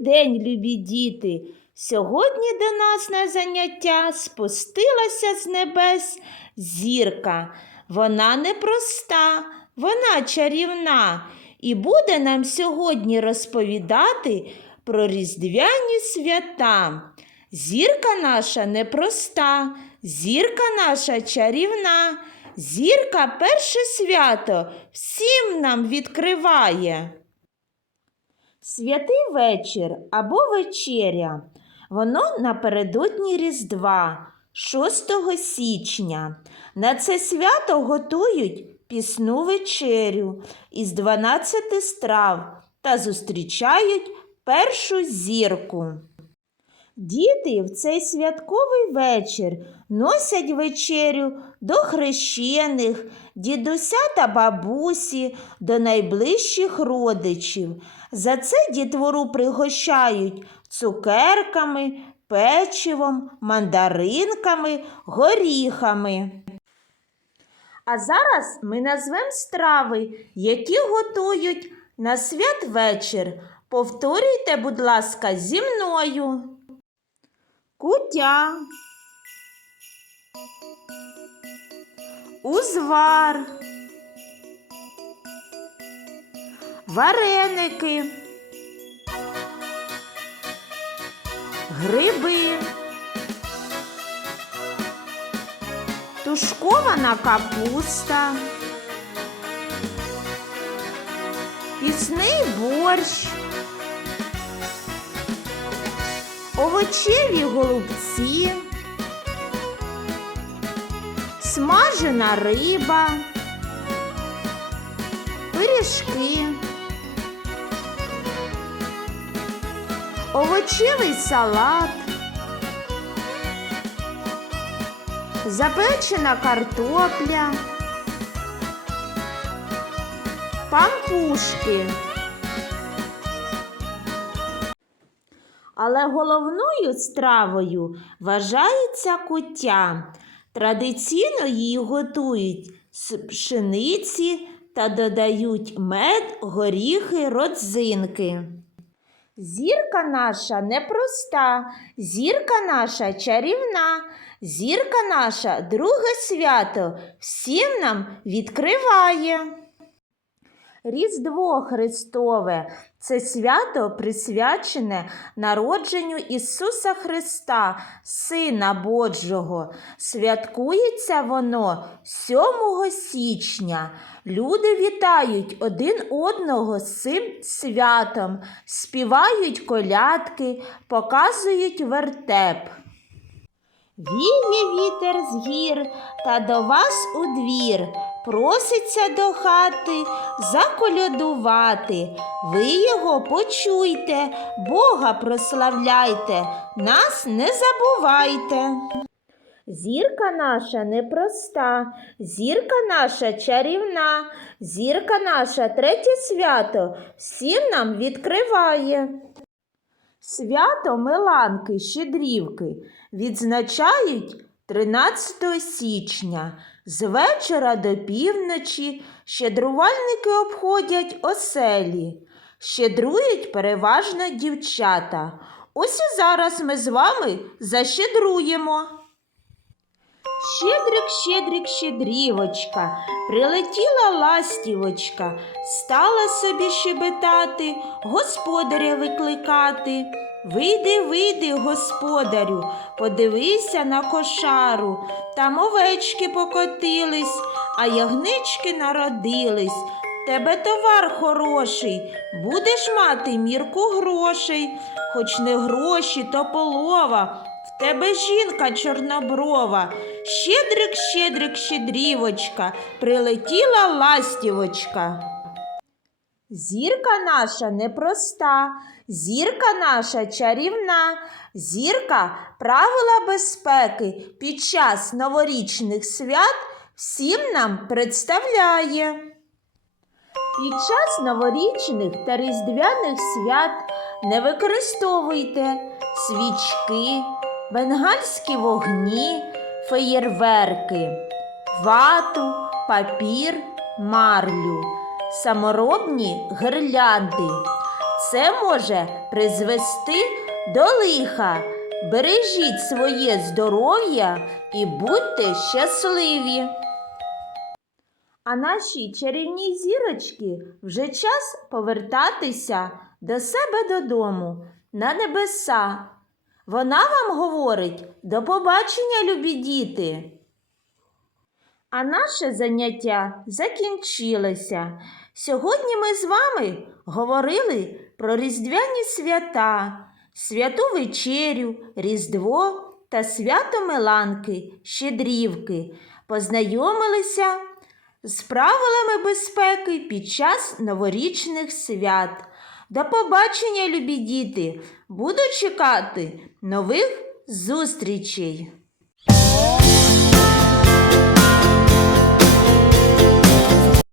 День, любі діти! Сьогодні до нас на заняття спустилася з небес зірка. Вона непроста, вона чарівна і буде нам сьогодні розповідати про різдвяні свята. Зірка наша непроста, зірка наша чарівна, зірка перше свято всім нам відкриває. Святий вечір або вечеря. Воно напередодні Різдва, 6 січня. На це свято готують пісну вечерю із 12 страв та зустрічають першу зірку. Діти в цей святковий вечір носять вечерю до хрещених, дідуся та бабусі, до найближчих родичів. За це дітвору пригощають цукерками, печивом, мандаринками, горіхами. А зараз ми назвемо страви, які готують на святвечір. Повторюйте, будь ласка, зі мною. Кутя, узвар, вареники, гриби, тушкована капуста, пісний борщ. Овочеві голубці, смажена риба, пиріжки, овочевий салат, запечена картопля, пампушки. Але головною стравою вважається куття. Традиційно її готують з пшениці та додають мед, горіхи, родзинки. Зірка наша непроста, зірка наша чарівна, зірка наша друге свято всім нам відкриває. Різдво Христове це свято присвячене народженню Ісуса Христа, Сина Божого. Святкується воно 7 січня. Люди вітають один одного з цим святом, співають колядки, показують вертеп. Віє вітер з гір та до вас у двір. Проситься до хати заколядувати. Ви його почуйте, Бога прославляйте, нас не забувайте. Зірка наша непроста, зірка наша чарівна, зірка наша третє свято всім нам відкриває. Свято Миланки Щедрівки відзначають 13 січня. З вечора до півночі щедрувальники обходять оселі. Щедрують переважно дівчата. Ось і зараз ми з вами защедруємо. Щедрик, щедрик, щедрівочка, прилетіла ластівочка, стала собі щебетати, господаря викликати. Вийди, вийди, господарю, подивися на кошару. Там овечки покотились, а ягнички народились. Тебе товар хороший, будеш мати мірку грошей, хоч не гроші, то полова. В тебе жінка чорноброва, щедрик, щедрик, щедрівочка, прилетіла ластівочка. Зірка наша непроста, зірка наша чарівна, зірка правила безпеки під час новорічних свят всім нам представляє. Під час новорічних та різдвяних свят не використовуйте свічки, бенгальські вогні, феєрверки, вату, папір, марлю, саморобні гирлянди. це може призвести до лиха. Бережіть своє здоров'я і будьте щасливі. А нашій чарівній зірочці вже час повертатися до себе додому на небеса. Вона вам говорить до побачення, любі діти. А наше заняття закінчилося. Сьогодні ми з вами говорили про різдвяні свята, святу вечерю, Різдво та свято Меланки, Щедрівки. Познайомилися з правилами безпеки під час новорічних свят. До побачення, любі діти! Буду чекати нових зустрічей!